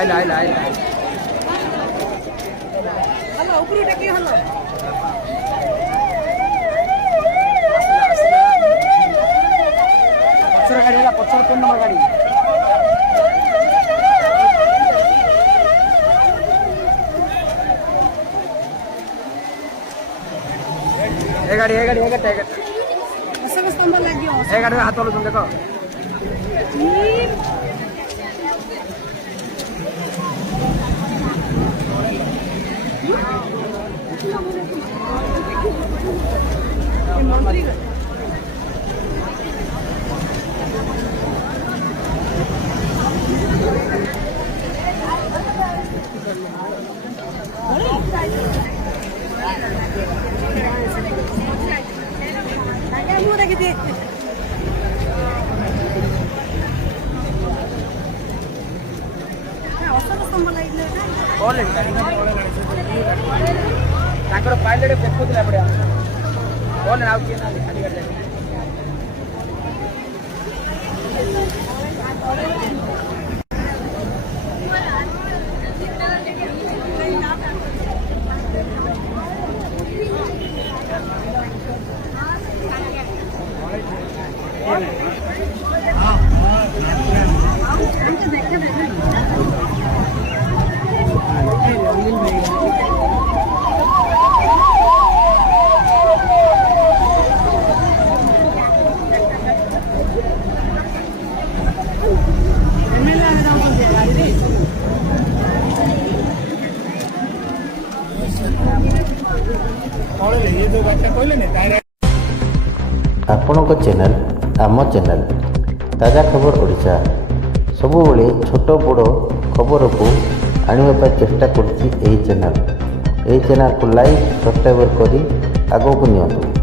आइला आइला आइला hello ऊपर टेकी hello पछर गाड़ी है पछर 3 नंबर गाड़ी ए गाड़ी स्तंभ लाग्यो ए गाड़ी हाथ वाला तुम देखो मंत्री पायलट देखुला पड़े कौन आउ किए ना खाली कर जाए ଆପଣଙ୍କ ଚ୍ୟାନେଲ ଆମ ଚ୍ୟାନେଲ ତାଜା ଖବର ଓଡ଼ିଶା ସବୁବେଳେ ଛୋଟ ବଡ଼ ଖବରକୁ ଆଣିବା ପାଇଁ ଚେଷ୍ଟା କରୁଛି ଏହି ଚ୍ୟାନେଲକୁ ଲାଇକ୍ ସବସ୍କ୍ରାଇବ୍ କରି ଆଗକୁ ନିଅନ୍ତୁ।